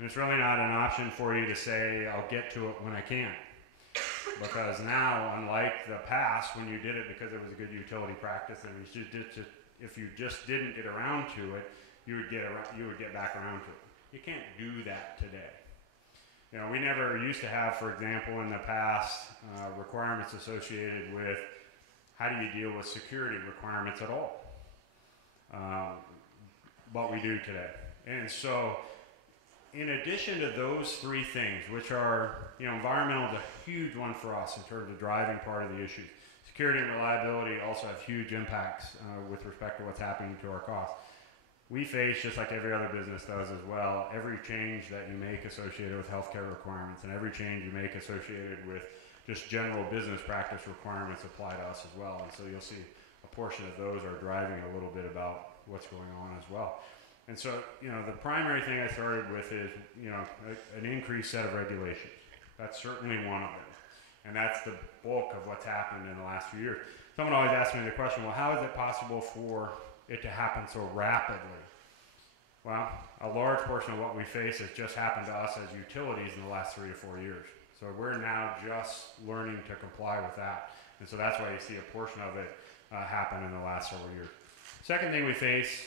And it's really not an option for you to say, I'll get to it when I can. Because now, unlike the past, when you did it because it was a good utility practice, and if you just didn't get around to it, you would get back around to it. You can't do that today. You know, we never used to have, for example, in the past, requirements associated with how do you deal with security requirements at all. But we do today. And so, in addition to those three things, which are, you know, environmental is a huge one for us in terms of driving part of the issues. Security and reliability also have huge impacts with respect to what's happening to our costs. We face, just like every other business does as well, every change that you make associated with healthcare requirements and every change you make associated with just general business practice requirements apply to us as well. And so you'll see a portion of those are driving a little bit about what's going on as well. And so, you know, the primary thing I started with is, you know, an increased set of regulations. That's certainly one of them. And that's the bulk of what's happened in the last few years. Someone always asks me the question, well, how is it possible for it to happen so rapidly? Well, a large portion of what we face has just happened to us as utilities in the last 3 to 4 years. So we're now just learning to comply with that. And so that's why you see a portion of it happen in the last several years. Second thing we face,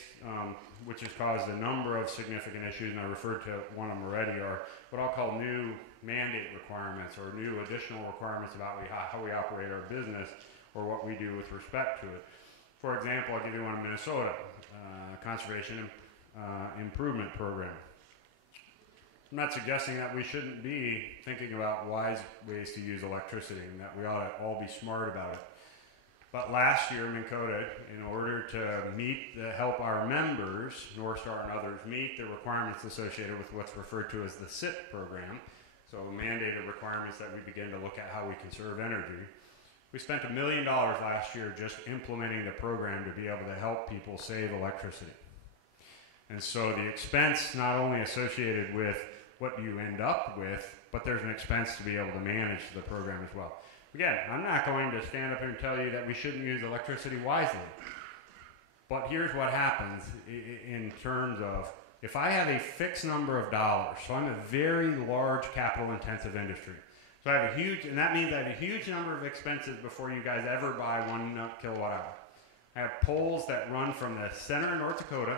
which has caused a number of significant issues, and I referred to one of them already, are what I'll call new mandate requirements or new additional requirements about how we operate our business or what we do with respect to it. For example, I'll give you one in Minnesota, Conservation Improvement Program. I'm not suggesting that we shouldn't be thinking about wise ways to use electricity and that we ought to all be smart about it. But last year, Minn Kota, in order to help our members, Northstar and others, meet the requirements associated with what's referred to as the SIP program, so mandated requirements that we begin to look at how we conserve energy, we spent $1 million last year just implementing the program to be able to help people save electricity. And so the expense not only associated with what you end up with, but there's an expense to be able to manage the program as well. Again, I'm not going to stand up here and tell you that we shouldn't use electricity wisely. But here's what happens in terms of, if I have a fixed number of dollars, so I'm a very large capital intensive industry. So I have and that means I have a huge number of expenses before you guys ever buy 1 kilowatt hour. I have poles that run from the center of North Dakota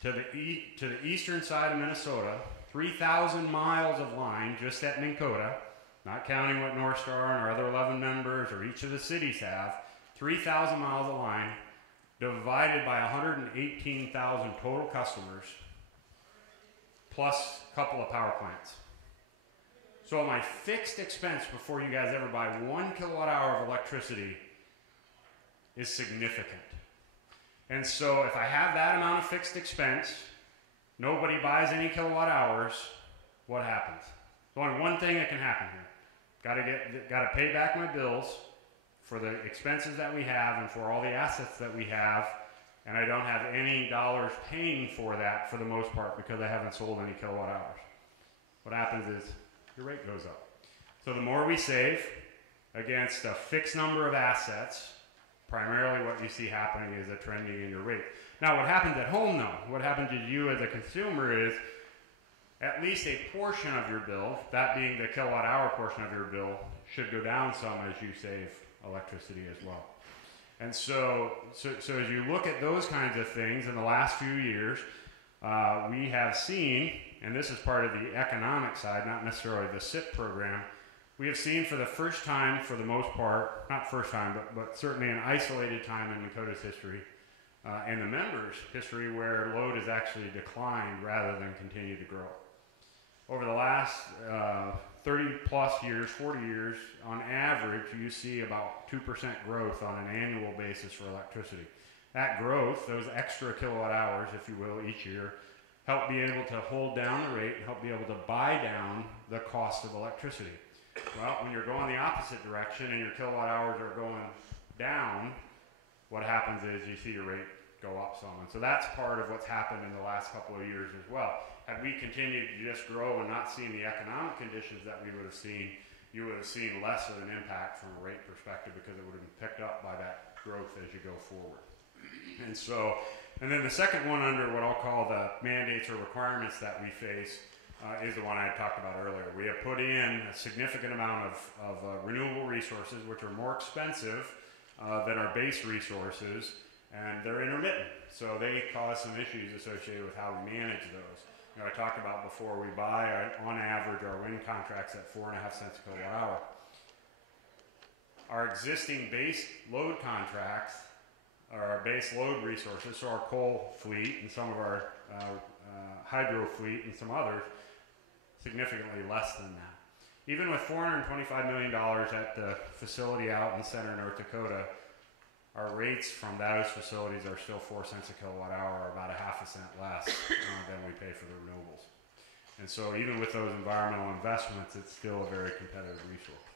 to the eastern side of Minnesota, 3,000 miles of line just at Minn Kota, not counting what Northstar and our other 11 members or each of the cities have, 3,000 miles of line divided by 118,000 total customers, plus a couple of power plants. So my fixed expense before you guys ever buy 1 kilowatt hour of electricity is significant. And so if I have that amount of fixed expense, nobody buys any kilowatt hours, what happens? There's only one thing that can happen here. Got to pay back my bills for the expenses that we have and for all the assets that we have, and I don't have any dollars paying for that for the most part because I haven't sold any kilowatt hours. What happens is your rate goes up. So the more we save against a fixed number of assets, primarily what you see happening is a trending in your rate. Now what happens at home though, what happens to you as a consumer is at least a portion of your bill, that being the kilowatt hour portion of your bill, should go down some as you save electricity as well. And so as you look at those kinds of things in the last few years, we have seen, and this is part of the economic side, not necessarily the SIP program, we have seen for the first time, for the most part, not first time, but certainly an isolated time in Minn Kota's history, and the members' history, where load has actually declined rather than continue to grow. Over the last 30 plus years, 40 years, on average, you see about 2% growth on an annual basis for electricity. That growth, those extra kilowatt hours, if you will, each year, help be able to hold down the rate and help be able to buy down the cost of electricity. Well, when you're going the opposite direction and your kilowatt hours are going down, what happens is you see your rate go up some. And so that's part of what's happened in the last couple of years as well. Had we continued to just grow and not seen the economic conditions that we would have seen, you would have seen less of an impact from a rate perspective because it would have been picked up by that growth as you go forward. And so And then the second one under what I'll call the mandates or requirements that we face is the one I talked about earlier. We have put in a significant amount of renewable resources, which are more expensive than our base resources, and they're intermittent. So they cause some issues associated with how we manage those. You know, I talked about before, we buy, on average, our wind contracts at 4.5 cents a kilowatt hour. Our existing base load contracts, or our base load resources, so our coal fleet and some of our hydro fleet and some others, significantly less than that. Even with $425 million at the facility out in Center, North Dakota, our rates from those facilities are still 4 cents a kilowatt hour, or about 0.5 cent less than we pay for the renewables. And so even with those environmental investments, it's still a very competitive resource.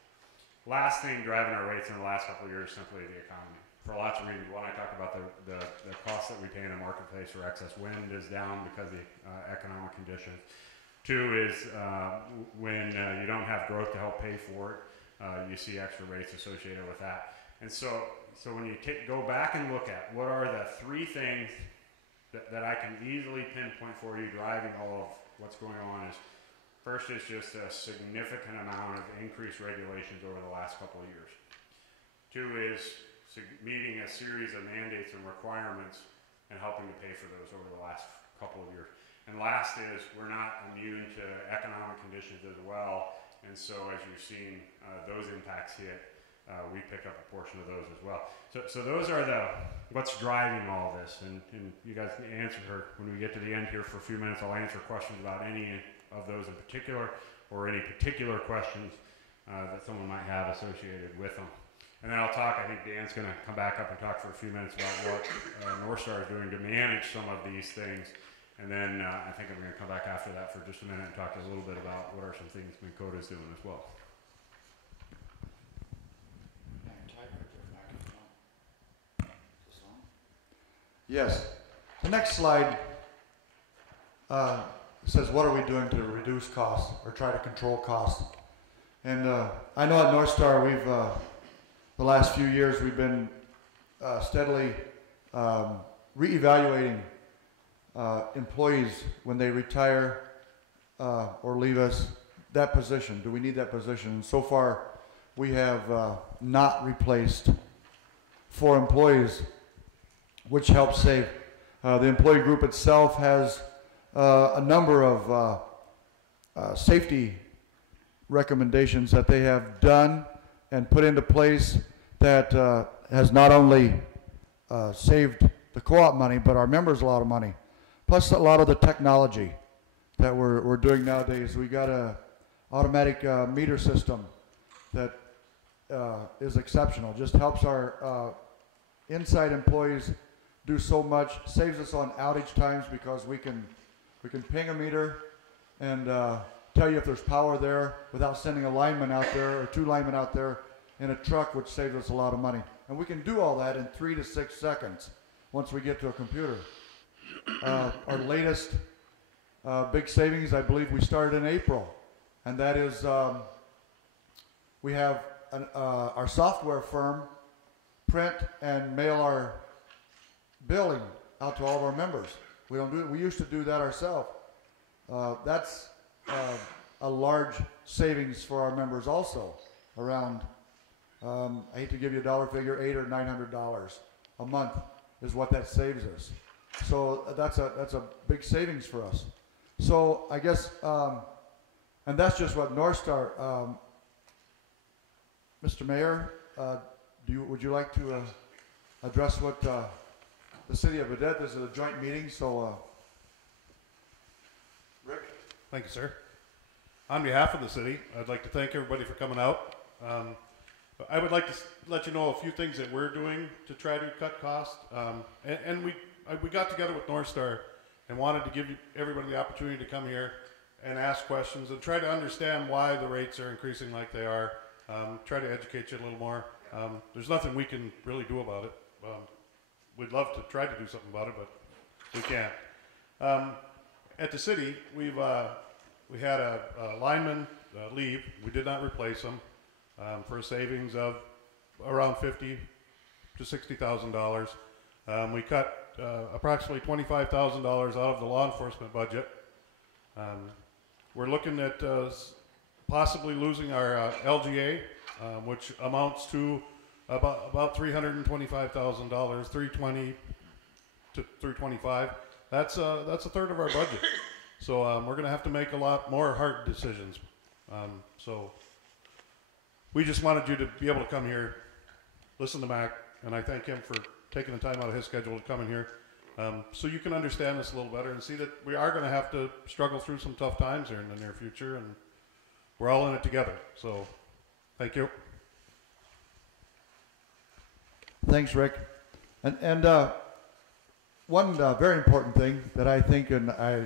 Last thing driving our rates in the last couple of years is simply the economy. For lots of reasons. One, I talked about the costs that we pay in the marketplace for excess wind is down because of the economic conditions. Two is when you don't have growth to help pay for it, you see extra rates associated with that. And so when you go back and look at what are the three things that I can easily pinpoint for you driving all of what's going on is, first is just a significant amount of increased regulations over the last couple of years. Two is meeting a series of mandates and requirements and helping to pay for those over the last couple of years. And last is we're not immune to economic conditions as well, and so as you've seen those impacts hit, we pick up a portion of those as well. So those are what's driving all this, and you guys can answer her when we get to the end here for a few minutes. I'll answer questions about any of those in particular, or any particular questions that someone might have associated with them. And then I'll talk, I think Dan's going to come back up and talk for a few minutes about what Northstar is doing to manage some of these things. And then I think I'm going to come back after that for just a minute and talk a little bit about what are some things Minn Kota is doing as well. Yes. The next slide says, what are we doing to reduce costs or try to control costs? And I know at Northstar we've, the last few years, we've been steadily reevaluating employees when they retire or leave us, that position. Do we need that position? And so far, we have not replaced 4 employees, which helps save. The employee group itself has a number of safety recommendations that they have done and put into place that has not only saved the co-op money, but our members a lot of money. Plus a lot of the technology that we're doing nowadays. We got a automatic meter system that is exceptional. Just helps our inside employees do so much, saves us on outage times because we can ping a meter and tell you if there's power there without sending a lineman out there or 2 linemen out there in a truck, which saves us a lot of money. And we can do all that in 3 to 6 seconds once we get to a computer. Our latest big savings, I believe we started in April, and that is we have our software firm print and mail our billing out to all of our members. We don't do it. We used to do that ourselves. That's a large savings for our members also, around I hate to give you a dollar figure, $800 or $900 a month is what that saves us. So that's a big savings for us. So I guess, and that's just what Northstar. Mr. Mayor, would you like to address what the City of Baudette? This is a joint meeting, so Rick. Thank you, sir. On behalf of the city, I'd like to thank everybody for coming out. I would like to let you know a few things that we're doing to try to cut costs. And we got together with Northstar and wanted to give everybody the opportunity to come here and ask questions and try to understand why the rates are increasing like they are. Try to educate you a little more. There's nothing we can really do about it. We'd love to try to do something about it, but we can't. At the city, we had a lineman leave. We did not replace him for a savings of around $50,000 to $60,000. We cut approximately $25,000 out of the law enforcement budget. We're looking at possibly losing our LGA, which amounts to about $325,000, 320 to 325. That's a third of our budget. So we're going to have to make a lot more hard decisions. So we just wanted you to be able to come here, listen to Mac, and I thank him for taking the time out of his schedule to come in here, so you can understand this a little better and see that we are going to have to struggle through some tough times here in the near future, and we're all in it together. So thank you. Thanks, Rick. And one very important thing that I think, and I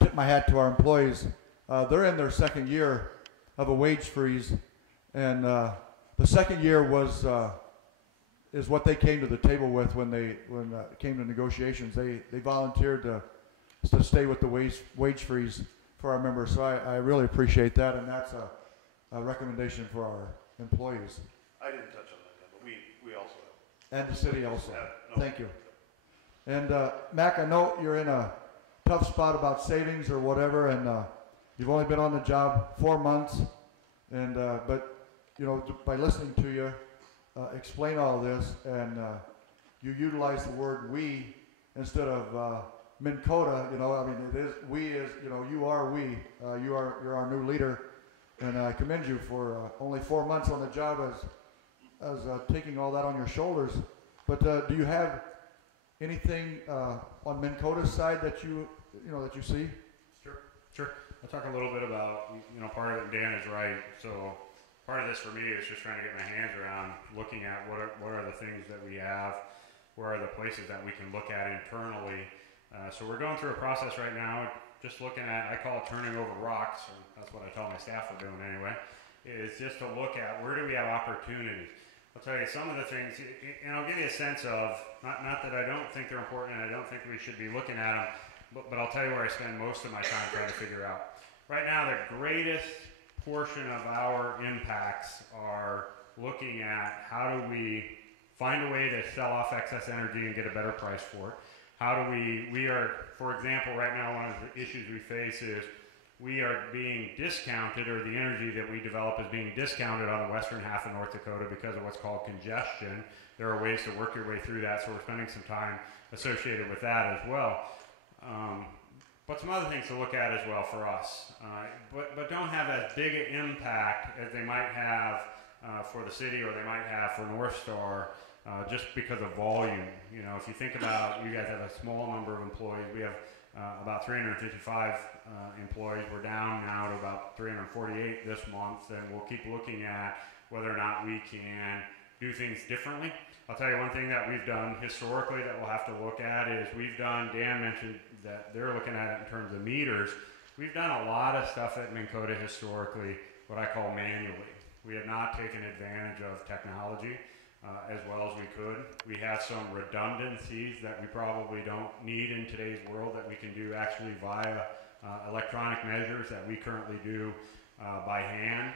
tip my hat to our employees, they're in their second year of a wage freeze, and the second year is what they came to the table with when it came to negotiations. They volunteered to stay with the wage freeze for our members. So I really appreciate that, and that's a recommendation for our employees. I didn't touch on that, but we also have. And the city also. Yeah, no. Thank you. And Mac, I know you're in a tough spot about savings or whatever, and you've only been on the job 4 months, and but you know, by listening to you explain all this, and you utilize the word "we" instead of Minn Kota. You know, I mean, it is we is, you know, you are we. You're our new leader, and I commend you for only 4 months on the job as taking all that on your shoulders. But do you have anything on Minn Kota's side that you see? Sure. I'll talk a little bit about, you know, part of it. Dan is right. So part of this for me is just trying to get my hands around looking at what are the things that we have, where are the places that we can look at internally. So we're going through a process right now, just looking at, I call it turning over rocks, or that's what I tell my staff we're doing anyway, is just to look at where do we have opportunities. I'll tell you some of the things, and I'll give you a sense of, not that I don't think they're important and I don't think we should be looking at them, but I'll tell you where I spend most of my time trying to figure out. Right now, the greatest portion of our impacts are looking at how do we find a way to sell off excess energy and get a better price for it. How do we are, for example, right now one of the issues we face is we are being discounted, or the energy that we develop is being discounted on the western half of North Dakota because of what's called congestion. There are ways to work your way through that, so we're spending some time associated with that as well. But some other things to look at as well for us, but don't have as big an impact as they might have for the city, or they might have for North Star, just because of volume. You know, if you think about, you guys have a small number of employees. We have about 355 employees. We're down now to about 348 this month, and we'll keep looking at whether or not we can do things differently. I'll tell you one thing that we've done historically that we'll have to look at is Dan mentioned that they're looking at it in terms of meters. We've done a lot of stuff at Minn Kota historically, what I call manually. We have not taken advantage of technology as well as we could. We have some redundancies that we probably don't need in today's world that we can do actually via electronic measures that we currently do by hand.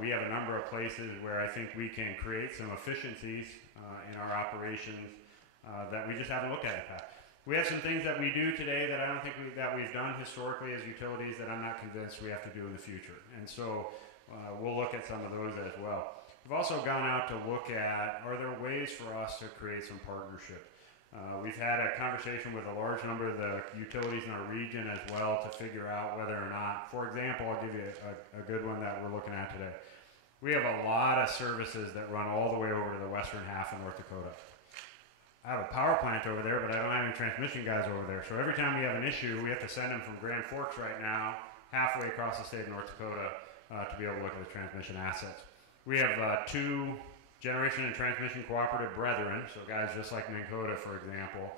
We have a number of places where I think we can create some efficiencies in our operations that we just haven't looked at in the past. We have some things that we do today that I don't think that we've done historically as utilities that I'm not convinced we have to do in the future. And so we'll look at some of those as well. We've also gone out to look at, are there ways for us to create some partnership? We've had a conversation with a large number of the utilities in our region as well to figure out whether or not, for example, I'll give you a good one that we're looking at today. We have a lot of services that run all the way over to the western half of North Dakota. I have a power plant over there, but I don't have any transmission guys over there. So every time we have an issue, we have to send them from Grand Forks right now, halfway across the state of North Dakota, to be able to look at the transmission assets. We have 2 generation and transmission cooperative brethren, so guys just like Minn Kota, for example,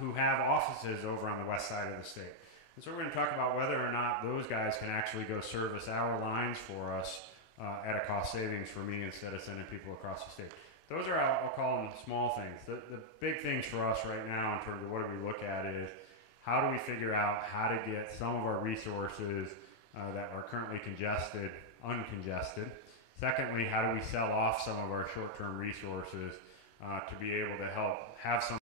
who have offices over on the west side of the state. And so we're going to talk about whether or not those guys can actually go service our lines for us at a cost savings for me instead of sending people across the state. Those are, I'll call them small things. The big things for us right now in terms of what do we look at is how do we figure out how to get some of our resources that are currently congested, uncongested. Secondly, how do we sell off some of our short-term resources to be able to help have some